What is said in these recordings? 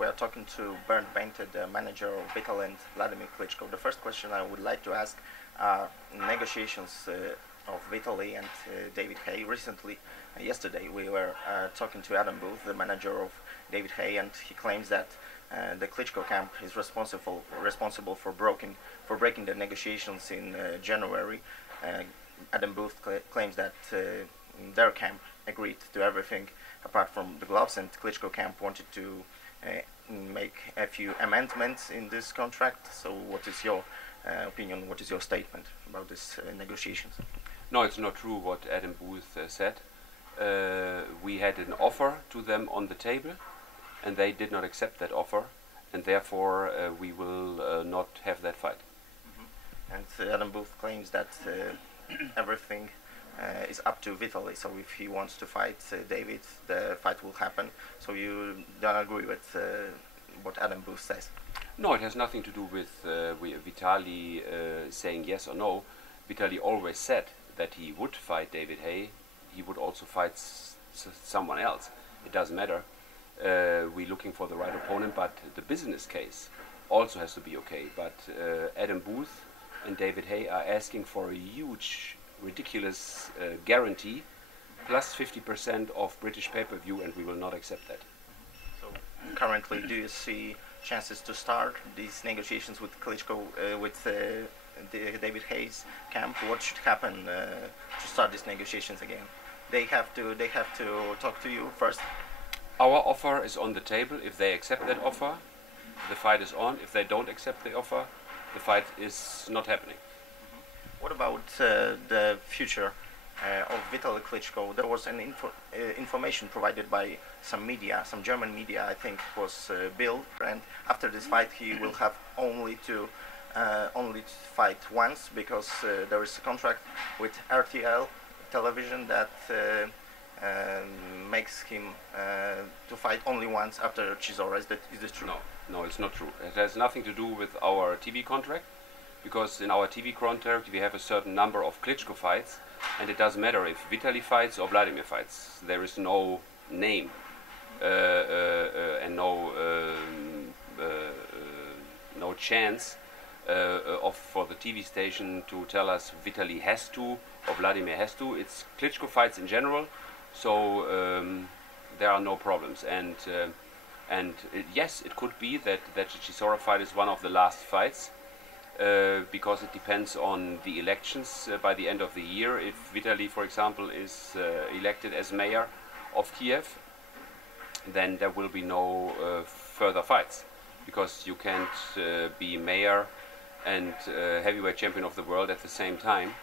We are talking to Bernd Boente, the manager of Vital and Vladimir Klitschko. The first question I would like to ask are negotiations of Vitaly and David Haye. Recently, yesterday, we were talking to Adam Booth, the manager of David Haye, and he claims that the Klitschko camp is responsible for breaking the negotiations in January. Adam Booth claims that their camp agreed to everything apart from the gloves, and Klitschko camp wanted to make a few amendments in this contract. So what is your opinion, what is your statement about these negotiations? No, it's not true what Adam Booth said. We had an offer to them on the table, and they did not accept that offer, and therefore we will not have that fight. And Adam Booth claims that everything is up to Vitaly, so if he wants to fight David, the fight will happen. So you don't agree with what Adam Booth says? No, it has nothing to do with Vitaly saying yes or no. Vitaly always said that he would fight David Haye. He would also fight someone else. It doesn't matter. We're looking for the right opponent, but the business case also has to be okay. But Adam Booth and David Haye are asking for a huge, ridiculous guarantee, plus 50% of British pay-per-view, and we will not accept that. So currently, do you see chances to start these negotiations with Klitschko, with David Haye's camp? What should happen to start these negotiations again? They have to talk to you first. Our offer is on the table. If they accept that offer, the fight is on. If they don't accept the offer, the fight is not happening. What about the future of Vitaly Klitschko? There was an information provided by some media, some German media, I think it was Bild, and after this fight he will have only to fight once, because there is a contract with RTL television that makes him to fight only once after Chisora. Is this true? No, it's not true. It has nothing to do with our TV contract, because in our TV contract we have a certain number of Klitschko fights, and it doesn't matter if Vitaly fights or Vladimir fights. There is no name and no chance for the TV station to tell us Vitaly has to or Vladimir has to. It's Klitschko fights in general, so there are no problems. And yes, it could be that the Chisora fight is one of the last fights, because it depends on the elections by the end of the year. If Vitaly, for example, is elected as mayor of Kiev, then there will be no further fights, because you can't be mayor and heavyweight champion of the world at the same time.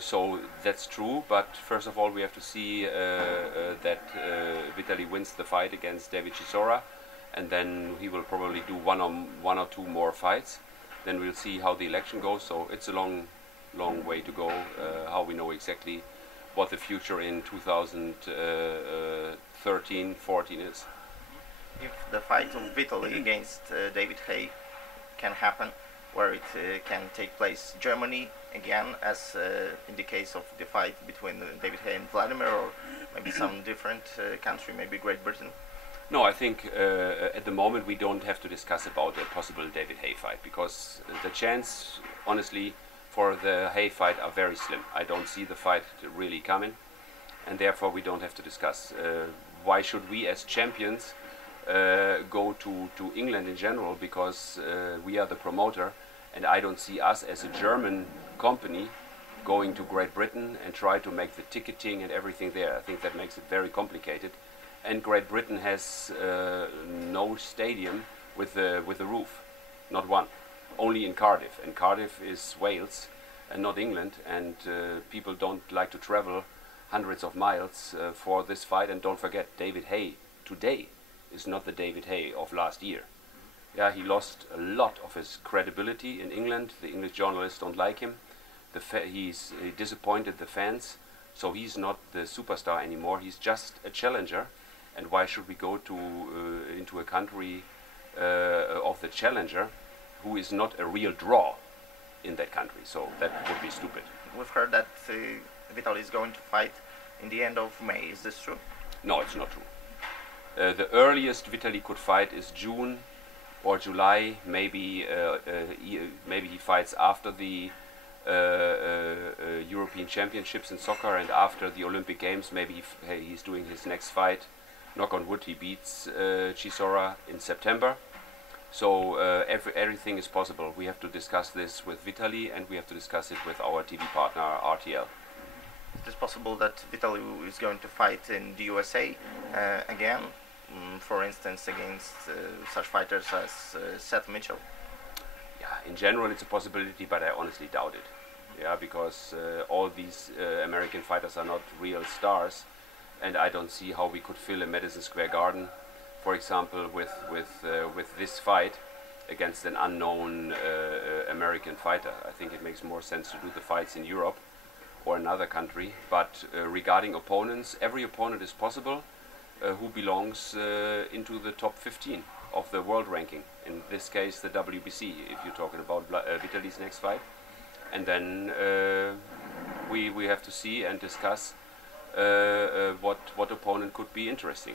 So that's true, but first of all we have to see that Vitaly wins the fight against David Chisora, and then he will probably do one or two more fights. Then we'll see how the election goes. So it's a long way to go, how we know exactly what the future in 2013-14 is. If the fight of Vitaly against David Haye can happen, where it can take place Germany again, as in the case of the fight between David Haye and Vladimir, or maybe some different country, maybe Great Britain? No, I think at the moment we don't have to discuss about a possible David Haye fight, because the chance, honestly, for the Haye fight are very slim. I don't see the fight really coming, and therefore we don't have to discuss. Why should we as champions go to England in general? Because we are the promoter, and I don't see us as a German company going to Great Britain and try to make the ticketing and everything there. I think that makes it very complicated. And Great Britain has no stadium with a roof, not one, only in Cardiff. And Cardiff is Wales and not England, and people don't like to travel hundreds of miles for this fight. And don't forget, David Haye today is not the David Haye of last year. Yeah, he lost a lot of his credibility in England. The English journalists don't like him. He disappointed the fans, so he's not the superstar anymore. He's just a challenger. And why should we go into a country of the challenger who is not a real draw in that country? So that would be stupid. We've heard that Vitaly is going to fight in the end of May. Is this true? No, it's not true. The earliest Vitaly could fight is June or July. Maybe maybe he fights after the European Championships in soccer and after the Olympic Games. Maybe he's doing his next fight. Knock on wood, he beats Chisora in September. So everything is possible. We have to discuss this with Vitaly, and we have to discuss it with our TV partner RTL. Is it possible that Vitaly is going to fight in the USA again? For instance, against such fighters as Seth Mitchell? Yeah, in general it's a possibility, but I honestly doubt it. Yeah, because all these American fighters are not real stars, and I don't see how we could fill a Madison Square Garden, for example, with this fight against an unknown American fighter. I think it makes more sense to do the fights in Europe or another country. But regarding opponents, every opponent is possible who belongs into the top 15 of the world ranking. In this case, the WBC, if you're talking about Vitaly's next fight. And then we have to see and discuss what opponent could be interesting.